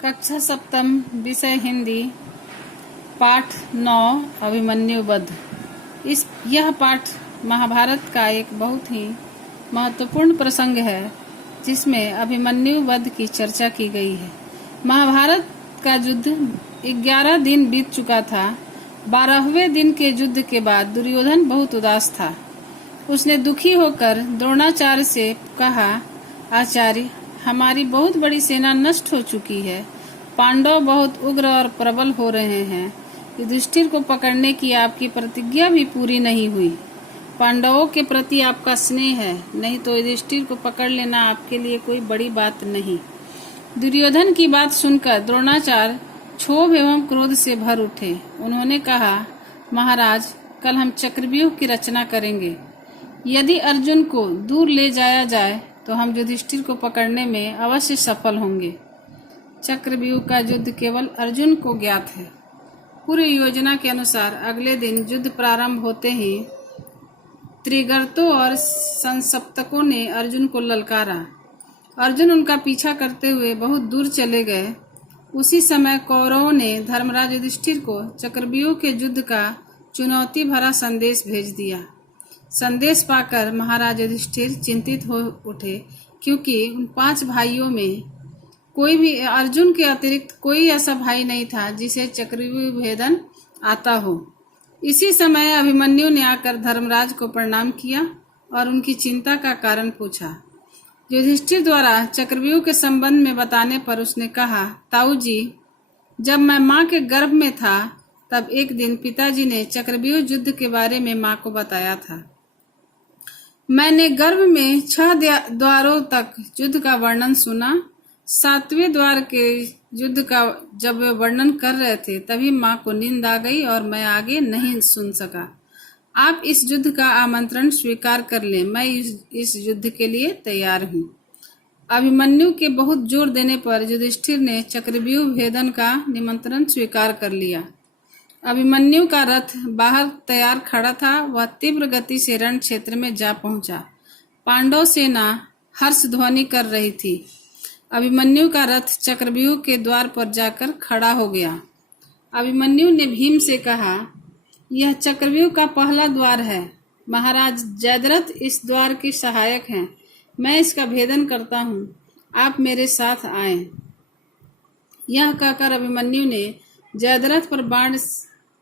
कक्षा सप्तम विषय हिंदी पाठ 9 अभिमन्यु वध। यह पाठ महाभारत का एक बहुत ही महत्वपूर्ण प्रसंग है जिसमें अभिमन्यु वध की चर्चा की गई है। महाभारत का युद्ध 11 दिन बीत चुका था। 12वें दिन के युद्ध के बाद दुर्योधन बहुत उदास था। उसने दुखी होकर द्रोणाचार्य से कहा, आचार्य, हमारी बहुत बड़ी सेना नष्ट हो चुकी है। पांडव बहुत उग्र और प्रबल हो रहे हैं। युधिष्ठिर को पकड़ने की आपकी प्रतिज्ञा भी पूरी नहीं हुई। पांडवों के प्रति आपका स्नेह है, नहीं तो युधिष्ठिर को पकड़ लेना आपके लिए कोई बड़ी बात नहीं। दुर्योधन की बात सुनकर द्रोणाचार्य क्षोभ एवं क्रोध से भर उठे। उन्होंने कहा, महाराज, कल हम चक्रव्यूह की रचना करेंगे। यदि अर्जुन को दूर ले जाया जाए तो हम युधिष्ठिर को पकड़ने में अवश्य सफल होंगे। चक्रव्यूह का युद्ध केवल अर्जुन को ज्ञात है। पूर्व योजना के अनुसार अगले दिन युद्ध प्रारंभ होते ही त्रिगर्तों और संसप्तकों ने अर्जुन को ललकारा। अर्जुन उनका पीछा करते हुए बहुत दूर चले गए। उसी समय कौरवों ने धर्मराज युधिष्ठिर को चक्रव्यूह के युद्ध का चुनौती भरा संदेश भेज दिया। संदेश पाकर महाराज युधिष्ठिर चिंतित हो उठे, क्योंकि उन 5 भाइयों में कोई भी अर्जुन के अतिरिक्त कोई ऐसा भाई नहीं था जिसे चक्रव्यूह भेदन आता हो। इसी समय अभिमन्यु ने आकर धर्मराज को प्रणाम किया और उनकी चिंता का कारण पूछा। युधिष्ठिर द्वारा चक्रव्यूह के संबंध में बताने पर उसने कहा, ताऊ जी, जब मैं माँ के गर्भ में था तब एक दिन पिताजी ने चक्रव्यूह युद्ध के बारे में माँ को बताया था। मैंने गर्भ में 6 द्वारों तक युद्ध का वर्णन सुना। 7वें द्वार के युद्ध का जब वे वर्णन कर रहे थे तभी माँ को नींद आ गई और मैं आगे नहीं सुन सका। आप इस युद्ध का आमंत्रण स्वीकार कर लें, मैं इस युद्ध के लिए तैयार हूँ। अभिमन्यु के बहुत जोर देने पर युधिष्ठिर ने चक्रव्यूह भेदन का निमंत्रण स्वीकार कर लिया। अभिमन्यु का रथ बाहर तैयार खड़ा था। वह तीव्र गति से रण क्षेत्र में जा पहुंचा। पांडव सेना हर्ष ध्वनि कर रही थी। अभिमन्यु का रथ चक्रव्यूह के द्वार पर जाकर खड़ा हो गया। अभिमन्यु ने भीम से कहा, यह चक्रव्यूह का पहला द्वार है। महाराज जयद्रथ इस द्वार के सहायक हैं। मैं इसका भेदन करता हूँ, आप मेरे साथ आएं। यह कहकर अभिमन्यु ने जयद्रथ पर बाण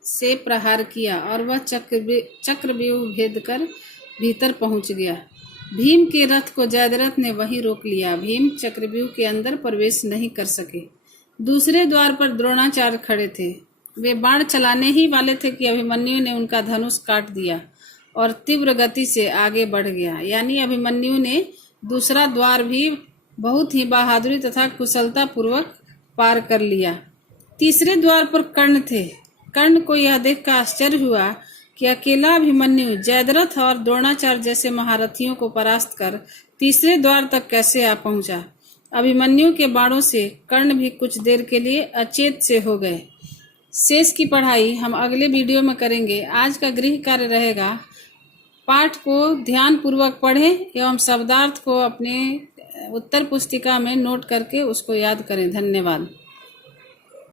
से प्रहार किया और वह चक्रव्यूह भेद कर भीतर पहुंच गया। भीम के रथ को जयद्रथ ने वहीं रोक लिया। भीम चक्रव्यूह के अंदर प्रवेश नहीं कर सके। दूसरे द्वार पर द्रोणाचार्य खड़े थे। वे बाण चलाने ही वाले थे कि अभिमन्यु ने उनका धनुष काट दिया और तीव्र गति से आगे बढ़ गया। यानी अभिमन्यु ने दूसरा द्वार भी बहुत ही बहादुरी तथा कुशलता पूर्वक पार कर लिया। तीसरे द्वार पर कर्ण थे। कर्ण को यह देखकर आश्चर्य हुआ कि अकेला अभिमन्यु जयद्रथ और द्रोणाचार्य जैसे महारथियों को परास्त कर तीसरे द्वार तक कैसे आ पहुंचा। अभिमन्यु के बाणों से कर्ण भी कुछ देर के लिए अचेत से हो गए। शेष की पढ़ाई हम अगले वीडियो में करेंगे। आज का गृह कार्य रहेगा, पाठ को ध्यान पूर्वक पढ़ें एवं शब्दार्थ को अपने उत्तर पुस्तिका में नोट करके उसको याद करें। धन्यवाद।